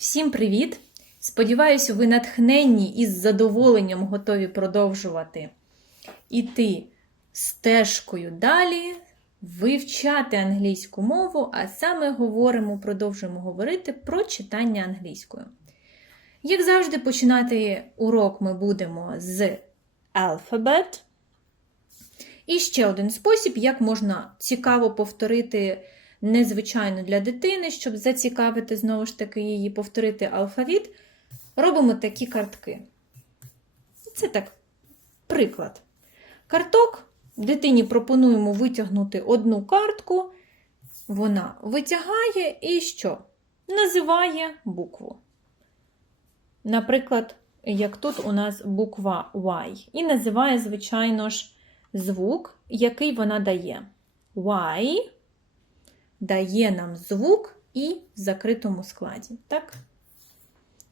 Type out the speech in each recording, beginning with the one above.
Всім привіт! Сподіваюся, ви натхненні і з задоволенням готові продовжувати іти стежкою далі, вивчати англійську мову, а саме говоримо, продовжуємо говорити про читання англійською. Як завжди, починати урок ми будемо з alphabet. І ще один спосіб, як можна цікаво повторити незвичайно для дитини, щоб зацікавити знову ж таки її, повторити алфавіт, робимо такі картки. Це так, приклад. Карток дитині пропонуємо витягнути одну картку, вона витягає і що? Називає букву. Наприклад, як тут у нас буква Y. І називає, звичайно ж, звук, який вона дає. Y дає нам звук і в закритому складі. Так?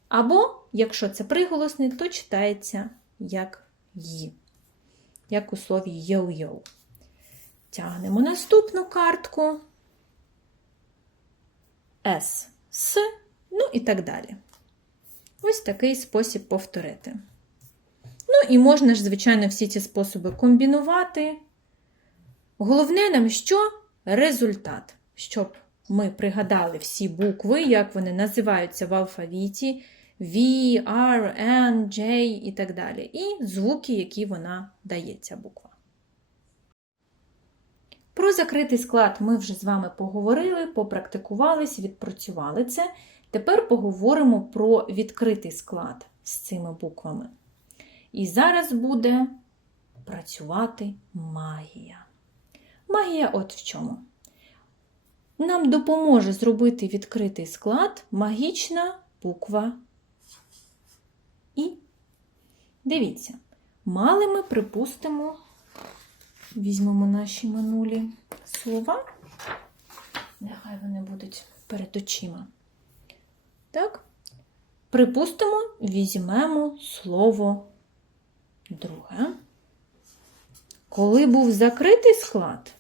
Або, якщо це приголосний, то читається як «й», як у слові йоу-йоу. Тягнемо наступну картку. С, С, ну і так далі. Ось такий спосіб повторити. Ну, і можна ж, звичайно, всі ці способи комбінувати. Головне нам що? Результат щоб ми пригадали всі букви, як вони називаються в алфавіті V, R, N, J і так далі. І звуки, які вона дає, ця буква. Про закритий склад ми вже з вами поговорили, попрактикувались, відпрацювали це. Тепер поговоримо про відкритий склад з цими буквами. І зараз буде працювати магія. Магія от в чому. Нам допоможе зробити відкритий склад магічна буква І. Дивіться, мали ми, припустимо, візьмемо наші минулі слова. Нехай вони будуть перед очима. Так? Припустимо, візьмемо слово друге. Коли був закритий склад,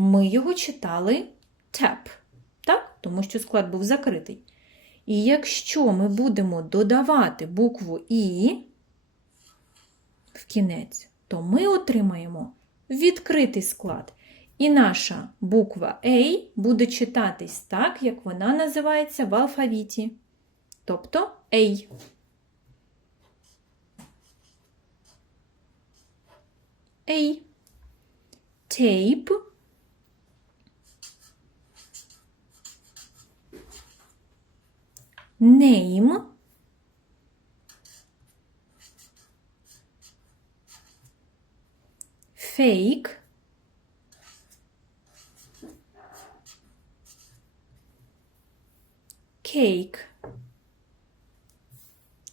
ми його читали tap, так? тому що склад був закритий. І якщо ми будемо додавати букву І в кінець, то ми отримаємо відкритий склад. І наша буква A буде читатись так, як вона називається в алфавіті. Тобто A. A. Tape. Name. Fake. Cake.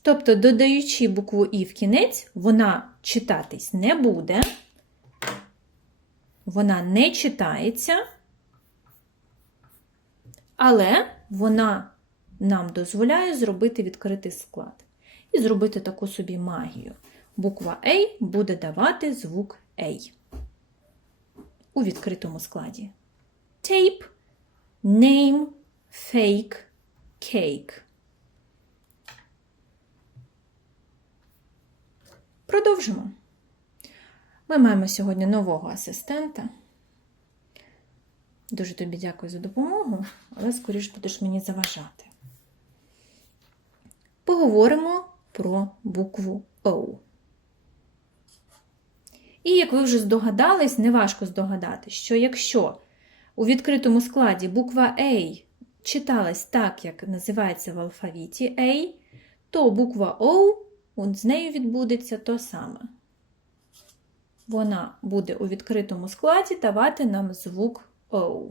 Тобто, додаючи букву І в кінець, вона читатись не буде, вона не читається, але вона нам дозволяє зробити відкритий склад. І зробити таку собі магію. Буква A буде давати звук A у відкритому складі. Tape, name, fake, cake. Продовжимо. Ми маємо сьогодні нового асистента. Дуже тобі дякую за допомогу, але скоріш будеш мені заважати поговоримо про букву O. І як ви вже здогадались, неважко здогадати, що якщо у відкритому складі буква A читалась так, як називається в алфавіті A, то буква O з нею відбудеться то саме. Вона буде у відкритому складі давати нам звук O.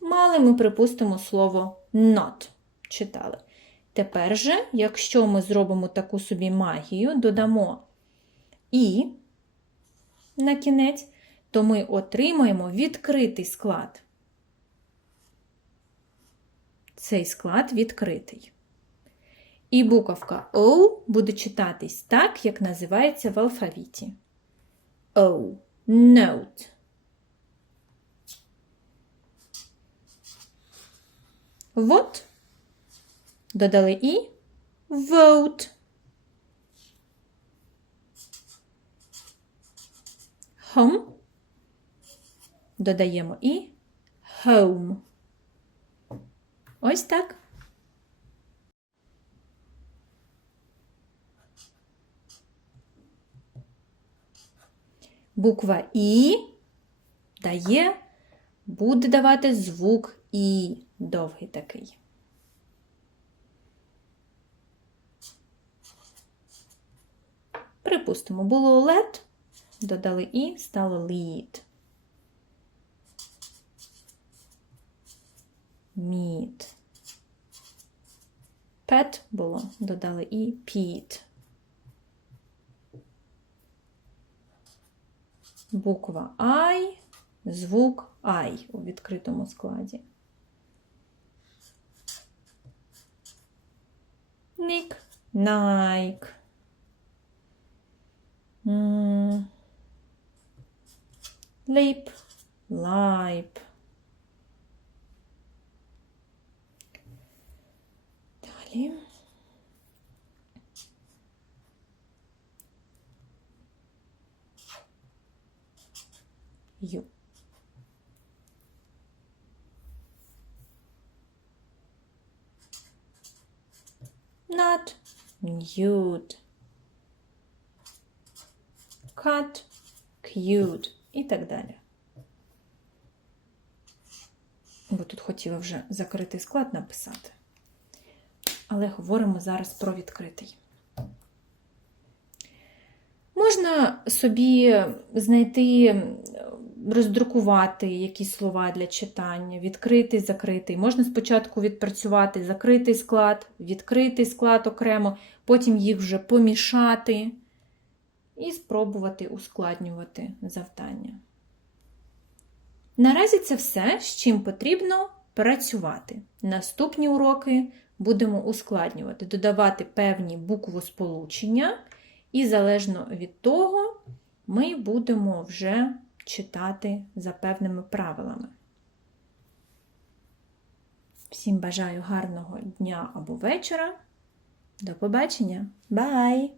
Мали ми, припустимо, слово not читали. Тепер же, якщо ми зробимо таку собі магію, додамо і на кінець, то ми отримаємо відкритий склад. Цей склад відкритий. І буковка O буде читатись так, як називається в алфавіті. O. Note. Вот. Додали і vote. Home. Додаємо і home. Ось так. Буква І дає, буде давати звук І довгий такий. Припустимо, було let, додали І, стало lead. Meet. Pet було, додали І, Pete. Буква I, звук I у відкритому складі. Нік, Nike. М, Лейп, лайп. Далі. Ю. Not nude. Cut, cute і так далі. Бо тут хотіла вже закритий склад написати. Але говоримо зараз про відкритий. Можна собі знайти, роздрукувати якісь слова для читання, відкритий, закритий. Можна спочатку відпрацювати закритий склад, відкритий склад окремо, потім їх вже помішати і спробувати ускладнювати завдання. Наразі це все, з чим потрібно працювати. Наступні уроки будемо ускладнювати, додавати певні буквосполучення, і залежно від того, ми будемо вже читати за певними правилами. Всім бажаю гарного дня або вечора. До побачення! Бай!